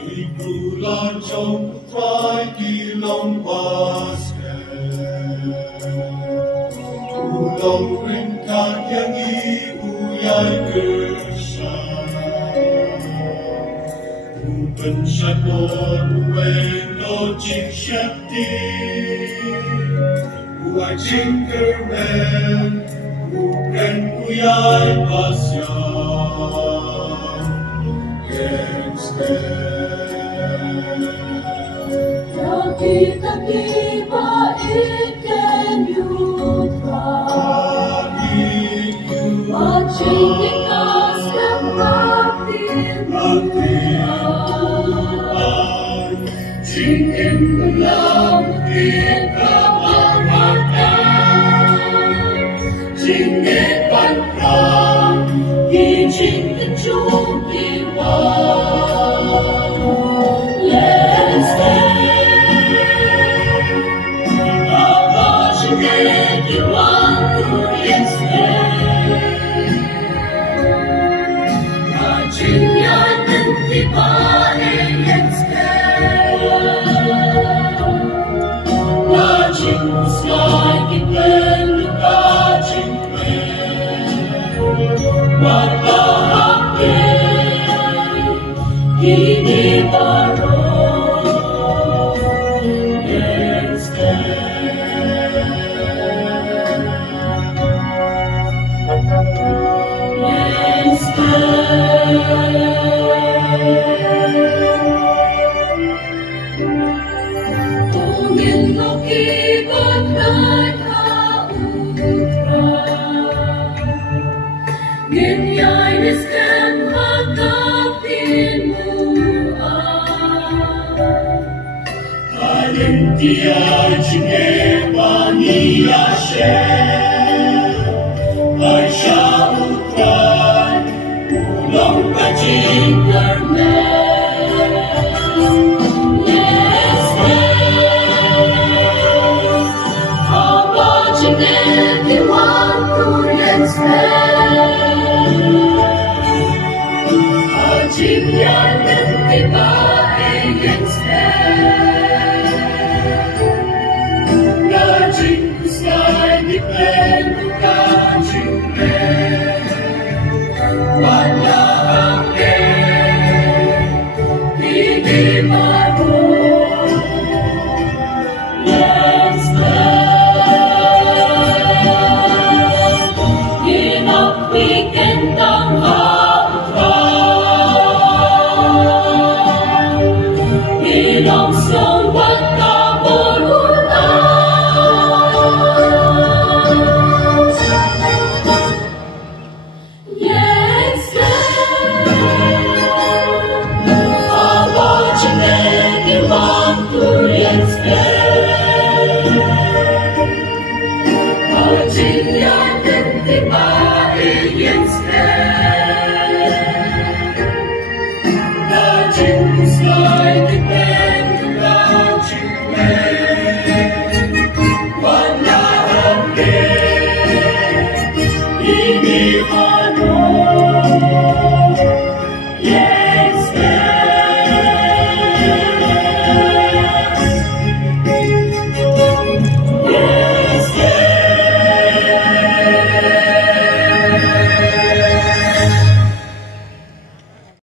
Di bulan Jomtrai di Lombasket, Ulong ringkat yang ibu yang gersang, Uben syador uendo jing syakti, Uai jing kermen, Uben uyai pasyan, Gengster. Kaki ikan yutra, Macing ikas dan baktian, Jingin belam kekabatan, Jingin pankrang, Jing kecung iwan. Ini baru Dia jingin mania shen, Aisyah utran, Ulong bajing kermen. Yes, apa jingin diwan kurian sen, Ajib yang tiba.